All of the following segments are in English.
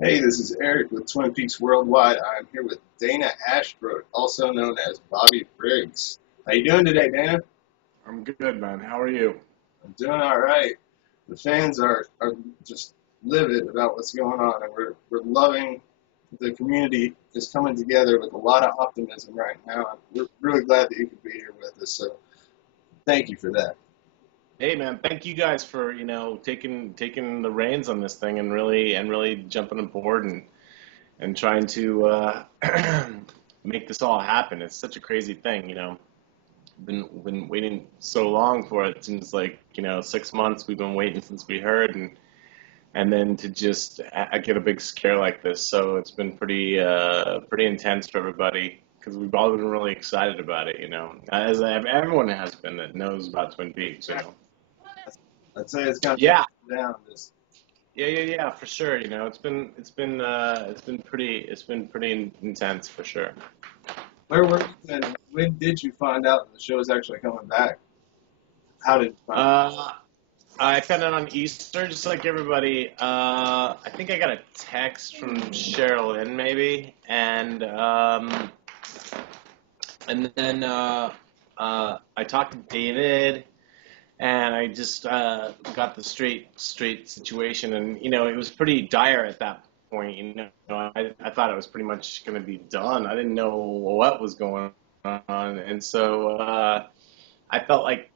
Hey, this is Eric with Twin Peaks Worldwide. I'm here with Dana Ashbrook, also known as Bobby Briggs. How you doing today, Dana? I'm good, man. How are you? I'm doing all right. The fans are just livid about what's going on, and we're loving the community is coming together with a lot of optimism right now. We're really glad that you could be here with us. So thank you for that. Hey, man. Thank you guys for taking the reins on this thing and really jumping aboard and trying to make this all happen. It's such a crazy thing, Been waiting so long for it. It seems like 6 months we've been waiting since we heard, and then to just get a big scare like this. So it's been pretty intense for everybody because we've all been really excited about it. As everyone has been that knows about Twin Peaks. I'd say it's kind Yeah, of down. Just yeah, for sure. It's been pretty intense for sure. where were you and when did you find out that the show is actually coming back? How did you find out? Uh, I found out on Easter, just like everybody. I think I got a text from Cheryl Lynn, maybe, and then I talked to David, and I just got the straight situation, and it was pretty dire at that point. I thought it was pretty much going to be done. I didn't know what was going on, and so I felt like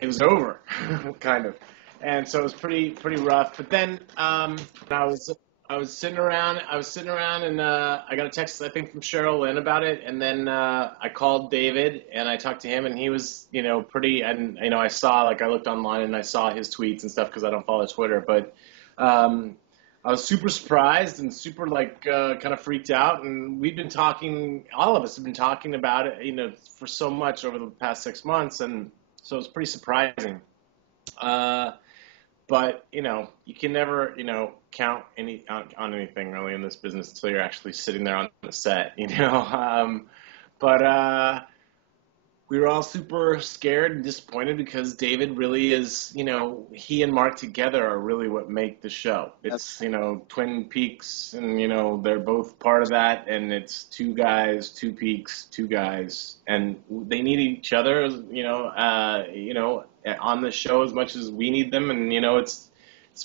it was over, kind of. And so it was pretty rough. But then I was I was sitting around, and I got a text, I think, from Cheryl Lynn about it, and then I called David and I talked to him, and he was pretty, and I looked online and I saw his tweets and stuff because I don't follow Twitter, but um, I was super surprised and super kind of freaked out, and we've been talking, all of us have been talking about it, for so much over the past 6 months, and so it's pretty surprising. Uh, but you can never count on anything really in this business until you're actually sitting there on the set. But we were all super scared and disappointed because David really is, he and Mark together are really what make the show. It's, Twin Peaks, and, they're both part of that, and it's two guys, two peaks, two guys, and they need each other, on the show as much as we need them, and, it's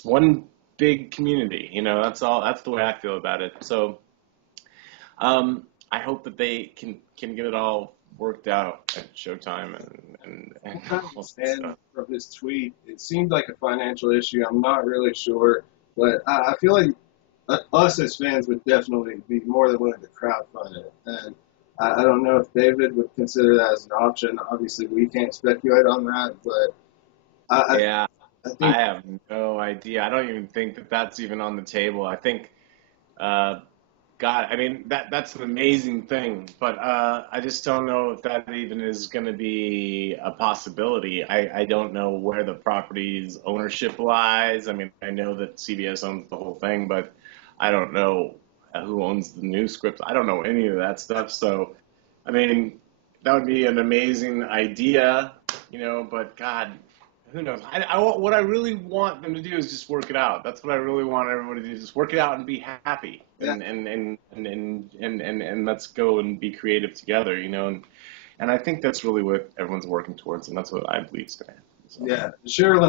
one big community, that's the way I feel about it. So, I hope that they can get it all worked out at Showtime and I'm trying to all that understand stuff. from his tweet. It seemed like a financial issue. I'm not really sure, but I feel like us as fans would definitely be more than willing to crowdfund it. And I don't know if David would consider that as an option. Obviously, we can't speculate on that, but I, Yeah, I I think have no idea. I don't even think that that's even on the table. I think, uh, God, I mean that's an amazing thing, but I just don't know if that even is going to be a possibility. I don't know where the property's ownership lies. I mean, I know that CBS owns the whole thing, but I don't know who owns the new scripts. I don't know any of that stuff. So, I mean, that would be an amazing idea, but God, who knows? What I really want them to do is just work it out. That's what I really want everybody to do: just work it out and be happy, yeah, and let's go and be creative together, and I think that's really what everyone's working towards, and that's what I believe is going to happen. So, yeah. Cheryl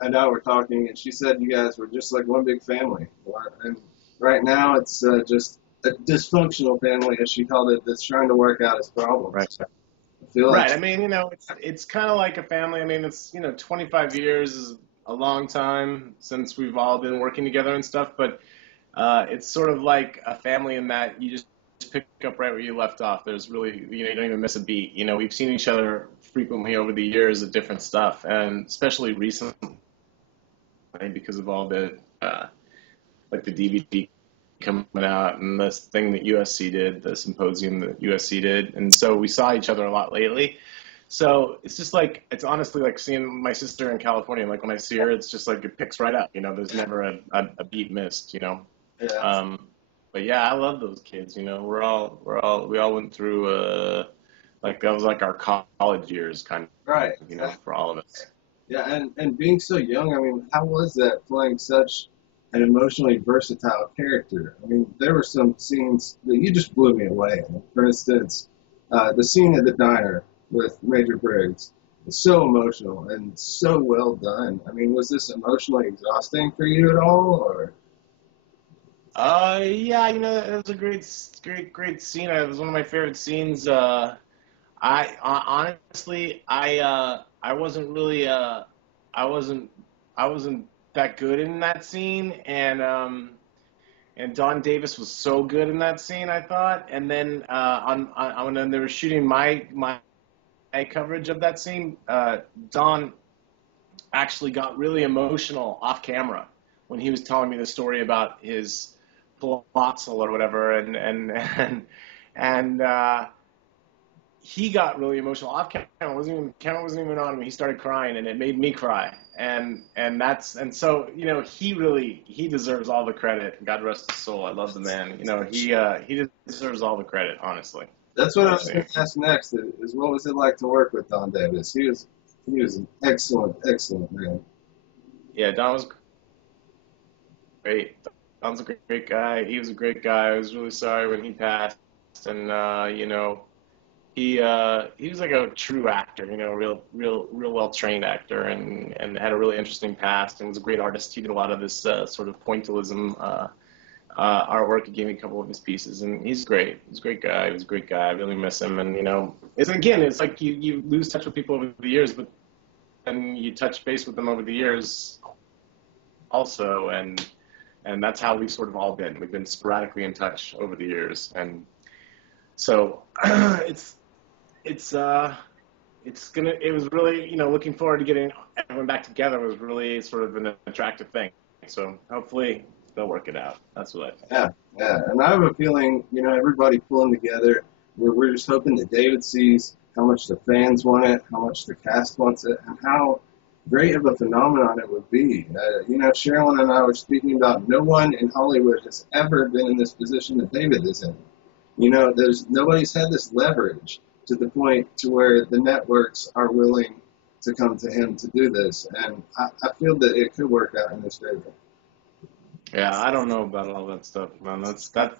and I were talking, and she said you guys were just like one big family. And right now, it's just a dysfunctional family, as she called it, that's trying to work out its right. problems. I feel like Right. I mean, it's kind of like a family. I mean, it's 25 years is a long time since we've all been working together and stuff, but it's sort of like a family in that you just pick up right where you left off. There's really, you don't even miss a beat. We've seen each other frequently over the years of different stuff, and especially recently because of all the like the DVD coming out and this thing that USC did, the symposium that USC did, and so we saw each other a lot lately. So it's just like, it's honestly like seeing my sister in California. Like when I see her, it's just like it picks right up. There's never a beat missed. yeah, Um, but yeah, I love those kids. We all went through like that was like our college years kind right. of, for all of us. Yeah, and being so young, I mean, how was that playing such an emotionally versatile character? I mean, there were some scenes that you just blew me away. For instance, the scene at the diner with Major Briggs is so emotional and so well done. I mean, was this emotionally exhausting for you at all, or? Yeah, it was a great scene. It was one of my favorite scenes. Honestly, I wasn't really, I wasn't, I wasn't that good in that scene, and Don Davis was so good in that scene, I thought. And then when they were shooting my coverage of that scene, Don actually got really emotional off camera when he was telling me the story about his colossal or whatever, and he got really emotional off camera. Camera wasn't even on him. He started crying, and it made me cry. And so he deserves all the credit. God rest his soul. I love the man. He deserves all the credit, honestly. That's what I was going to ask next. Is what was it like to work with Don Davis? He was an excellent man. Yeah, Don was great. Don's a great guy. He was a great guy. I was really sorry when he passed, and he was like a true actor, real well trained actor, and had a really interesting past, and was a great artist. He did a lot of this sort of pointillism artwork. He gave me a couple of his pieces, and he's great. He's a great guy. He was a great guy. I really miss him, and it's like you lose touch with people over the years, but then you touch base with them over the years also, and that's how we've sort of all been. We've been sporadically in touch over the years, and so it was really, looking forward to getting everyone back together was really sort of an attractive thing. So hopefully they'll work it out. That's what I think. Yeah, yeah. And I have a feeling, everybody pulling together. We're just hoping that David sees how much the fans want it, how much the cast wants it, and how great of a phenomenon it would be. Sherilyn and I were speaking about no one in Hollywood has ever been in this position that David is in. There's nobody's had this leverage to the point to where the networks are willing to come to him to do this, and I feel that it could work out in his favor. Yeah, I don't know about all that stuff, man.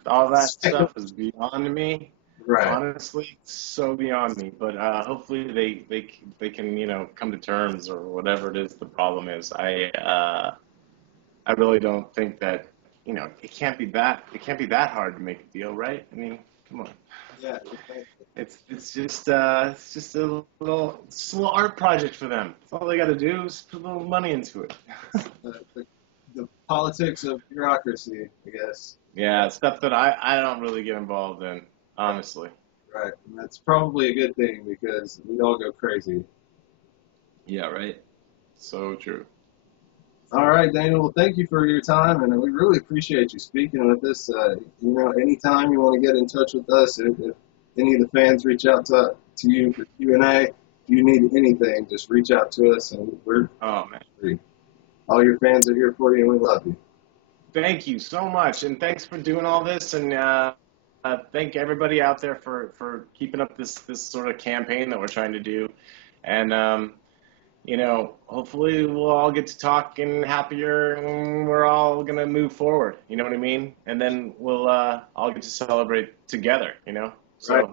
All that stuff is beyond me. Right. Honestly, so beyond me. But hopefully they can come to terms or whatever it is the problem is. I really don't think that it can't be that hard to make a deal, right? I mean, come on. Yeah. It's just a little art project for them. That's all they got to do is put a little money into it. The politics of bureaucracy, I guess. Yeah, stuff that I don't really get involved in, honestly. Right. And that's probably a good thing because we'd all go crazy. Yeah, right. So true. All right, Daniel. Well, thank you for your time, and we really appreciate you speaking with us. Anytime you want to get in touch with us, if any of the fans reach out to you for Q&A, if you need anything, just reach out to us, and we're free. All your fans are here for you, and we love you. Thank you so much, and thanks for doing all this, and thank everybody out there for keeping up this sort of campaign that we're trying to do, and hopefully we'll all get to talk and happier, and we're all gonna move forward. You know what I mean? And then we'll all get to celebrate together. So right.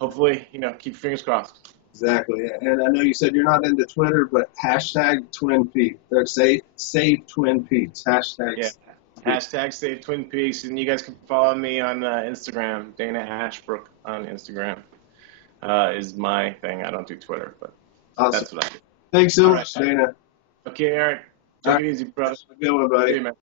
Hopefully, keep your fingers crossed. Exactly. And I know you said you're not into Twitter, but hashtag Twin Peaks. Or save Twin Peaks. Yeah. Hashtag Save Twin Peaks. And you guys can follow me on Instagram. Dana Ashbrook on Instagram is my thing. I don't do Twitter, but awesome. That's what I do. Thanks so much, Dana. Okay, Eric. Take it easy, brother. Good one, buddy. See you, man.